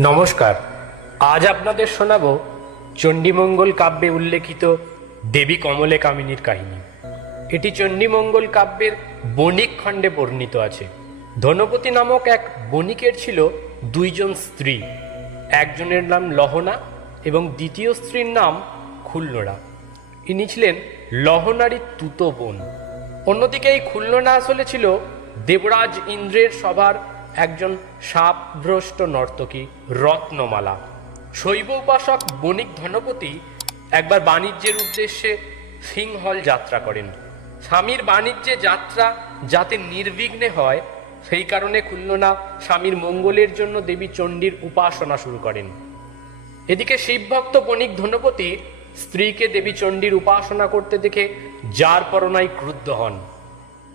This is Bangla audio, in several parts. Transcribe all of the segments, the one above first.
নমস্কার। আজ আপনাদের শোনাব চণ্ডীমঙ্গল কাব্যে উল্লেখিত দেবী কমলে কামিনীর কাহিনী। এটি চণ্ডীমঙ্গল কাব্যের বণিক খণ্ডে বর্ণিত আছে। ধনপতি নামক এক বণিকের ছিল দুইজন স্ত্রী। একজনের নাম লহনা এবং দ্বিতীয় স্ত্রীর নাম খুলনোড়া। ইনি ছিলেন লহনারী তুতো বোন অন্যদিকে এই খুলনা আসলে ছিল দেবরাজ ইন্দ্রের সভার একজন সাপভ্রষ্ট নর্তকী রত্নমালা। শৈব উপাসক বণিক ধনপতি একবার বাণিজ্যের উদ্দেশ্যে সিংহল যাত্রা করেন। স্বামীর বাণিজ্যে যাত্রা যাতে নির্বিঘ্নে হয়, সেই কারণে খুলনা স্বামীর মঙ্গলের জন্য দেবী চণ্ডীর উপাসনা শুরু করেন। এদিকে শিবভক্ত বণিক ধনপতি স্ত্রীকে দেবী চণ্ডীর উপাসনা করতে দেখে যার পরনায় ক্রুদ্ধ হন।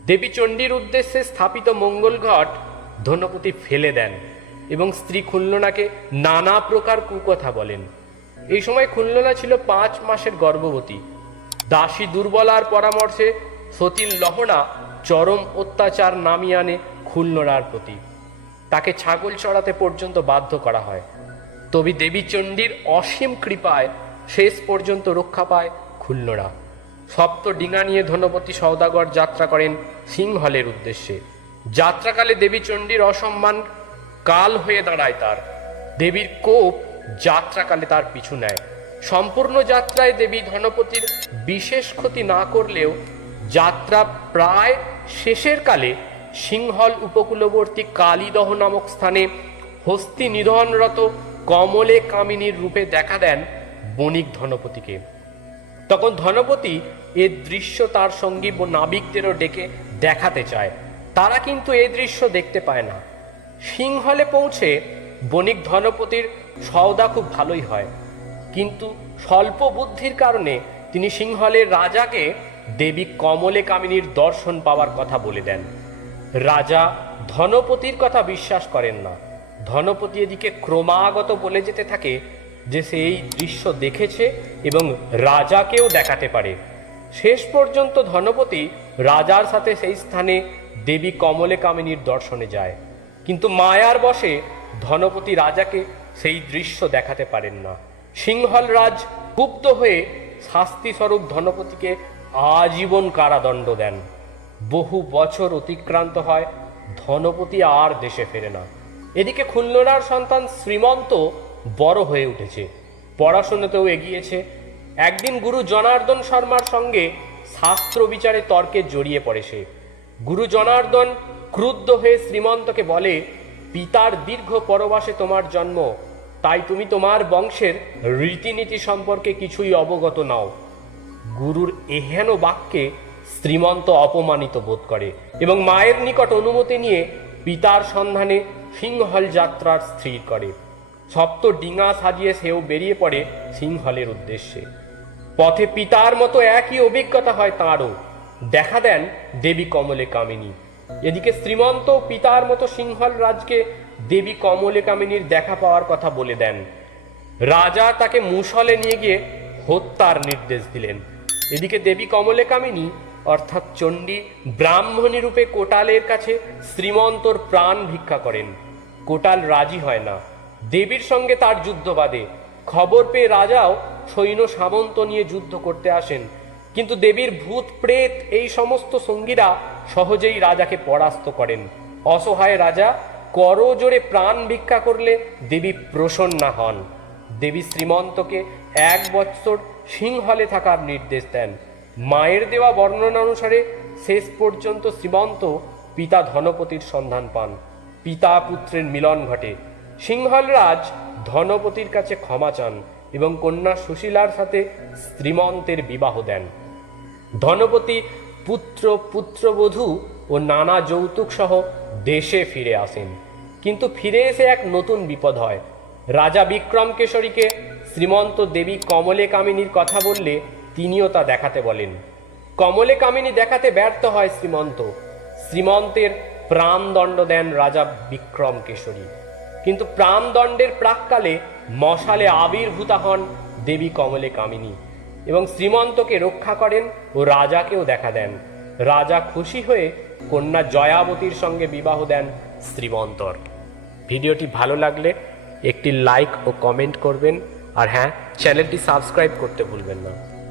দেবী চণ্ডীর উদ্দেশ্যে স্থাপিত মঙ্গল ঘট ধনপতি ফেলে দেন এবং স্ত্রী খুল্লনাকে নানা প্রকার কুকথা বলেন। এই সময় খুল্লনা ছিল পাঁচ মাসের গর্ভবতী। দাসী দুর্বলার পরামর্শে সতীর লহনা চরম অত্যাচার নামিয়ে আনে খুলনার প্রতি। তাকে ছাগল চড়াতে পর্যন্ত বাধ্য করা হয়। তবে দেবী চণ্ডীর অসীম কৃপায় শেষ পর্যন্ত রক্ষা পায় খুলনোরা। সপ্ত ডিঙা নিয়ে ধনপতি সওদাগর যাত্রা করেন সিংহলের উদ্দেশ্যে। যাত্রাকালে দেবী চণ্ডীর অসম্মান কাল হয়ে দাঁড়ায় তার। দেবীর কোপ যাত্রাকালে তার পিছু নেয়। সম্পূর্ণ যাত্রায় দেবী ধনপতির বিশেষ ক্ষতি না করলেও যাত্রা প্রায় শেষের কালে সিংহল উপকূলবর্তী কালীদহ নামক স্থানে হস্তি নিধনরত কমলে কামিনীর রূপে দেখা দেন বণিক ধনপতিকে। তখন ধনপতি এ দৃশ্য তার সঙ্গী নাবিকদেরও ডেকে দেখাতে চায়। তারা কিন্তু এই দৃশ্য দেখতে পায় না। সিংহলে পৌঁছে বণিক ধনপতির সওদা খুব ভালোই হয়। কিন্তু স্বল্প বুদ্ধির কারণে তিনি সিংহলের রাজাকে দেবী কমলে কামিনীর দর্শন পাওয়ার কথা বলে দেন। রাজা ধনপতির কথা বিশ্বাস করেন না। ধনপতি এদিকে ক্রমাগত বলে যেতে থাকে যে সে এই দৃশ্য দেখেছে এবং রাজাকেও দেখাতে পারে। শেষ পর্যন্ত ধনপতি রাজার সাথে সেই স্থানে দেবী কমলে কামিনীর দর্শনে যায়। কিন্তু মায়ার বসে ধনপতি রাজাকে সেই দৃশ্য দেখাতে পারেন না। সিংহল রাজ ক্ষুব্ধ হয়ে শাস্তিস্বরূপ ধনপতিকে আজীবন কারাদণ্ড দেন। বহু বছর অতিক্রান্ত হয়, ধনপতি আর দেশে ফেরে না। এদিকে খুলনার সন্তান শ্রীমন্ত বড় হয়ে উঠেছে। পড়াশোনাতেও এগিয়েছে। একদিন গুরু জনার্দন শর্মার সঙ্গে শাস্ত্র বিচারে তর্কে জড়িয়ে পড়ে সে। গুরু জনার্দন ক্রুদ্ধ হয়ে শ্রীমন্তকে বলে, পিতার দীর্ঘ পরবাসে তোমার জন্ম। তাই তুমি তোমার বংশের রীতিনীতি সম্পর্কে কিছুই অবগত নাও। গুরুর এহেন বাক্যে শ্রীমন্ত অপমানিত বোধ করে এবং মায়ের নিকট অনুমতি নিয়ে পিতার সন্ধানে সিংহল যাত্রার স্থির করে। সপ্ত ডিঙা সাজিয়ে সেও বেরিয়ে পড়ে সিংহলের উদ্দেশ্যে। পথে পিতার মতো একই অভিজ্ঞতা হয় তাঁরও। দেখা দেন দেবী কমলে কামিনী এদিকে শ্রীমন্ত পিতার মতো সিংহল রাজকে দেবী কমলে কামিনীর দেখা পাওয়ার কথা বলে দেন। রাজা তাকে মুসলে নিয়ে গিয়ে হত্যার নির্দেশ দিলেন। এদিকে দেবী কমলে কামিনী অর্থাৎ চণ্ডী, ব্রাহ্মণী রূপে কোটালের কাছে শ্রীমন্তর প্রাণ ভিক্ষা করেন। কোটাল রাজি হয় না। দেবীর সঙ্গে তার যুদ্ধ বাঁধে। খবর পেয়ে রাজাও সৈন্য সামন্ত নিয়ে যুদ্ধ করতে আসেন। কিন্তু দেবীর ভূত, প্রেত এই সমস্ত সঙ্গীরা সহজেই রাজাকে পরাস্ত করেন। অসহায় রাজা করজোড়ে প্রাণ ভিক্ষা করলে দেবী প্রসন্না হন। দেবী শ্রীমন্তকে এক বৎসর সিংহলে থাকার নির্দেশ দেন। মায়ের দেওয়া বর্ণনা অনুসারে শেষ পর্যন্ত শ্রীমন্ত পিতা ধনপতির সন্ধান পান। পিতা পুত্রের মিলন ঘটে। সিংহল রাজ ধনপতির কাছে ক্ষমা চান এবং কন্যা সুশীলার সাথে শ্রীমন্তের বিবাহ দেন। ধনপতি, পুত্র, পুত্রবধূ ও নানা যৌতুক সহ দেশে ফিরে আসেন। কিন্তু ফিরে এসে এক নতুন বিপদ হয়। রাজা বিক্রম কেশরীকে শ্রীমন্ত দেবী কমলে কামিনীর কথা বললে তিনিও তা দেখাতে বলেন। কমলে কামিনী দেখাতে ব্যর্থ হয় শ্রীমন্ত। শ্রীমন্তের প্রাণদণ্ড দেন রাজা বিক্রম কেশরী কিন্তু প্রাণদণ্ডের প্রাককালে মশালে আবির্ভূতা হন দেবী কমলে কামিনী এবং শ্রীমন্তকে রক্ষা করেন ও রাজাকেও দেখা দেন। রাজা খুশি হয়ে কন্যা জয়াবতীর সঙ্গে বিবাহ দেন শ্রীমন্তর। ভিডিওটি ভালো লাগলে একটি লাইক ও কমেন্ট করবেন। আর হ্যাঁ চ্যানেলটি সাবস্ক্রাইব করতে ভুলবেন না।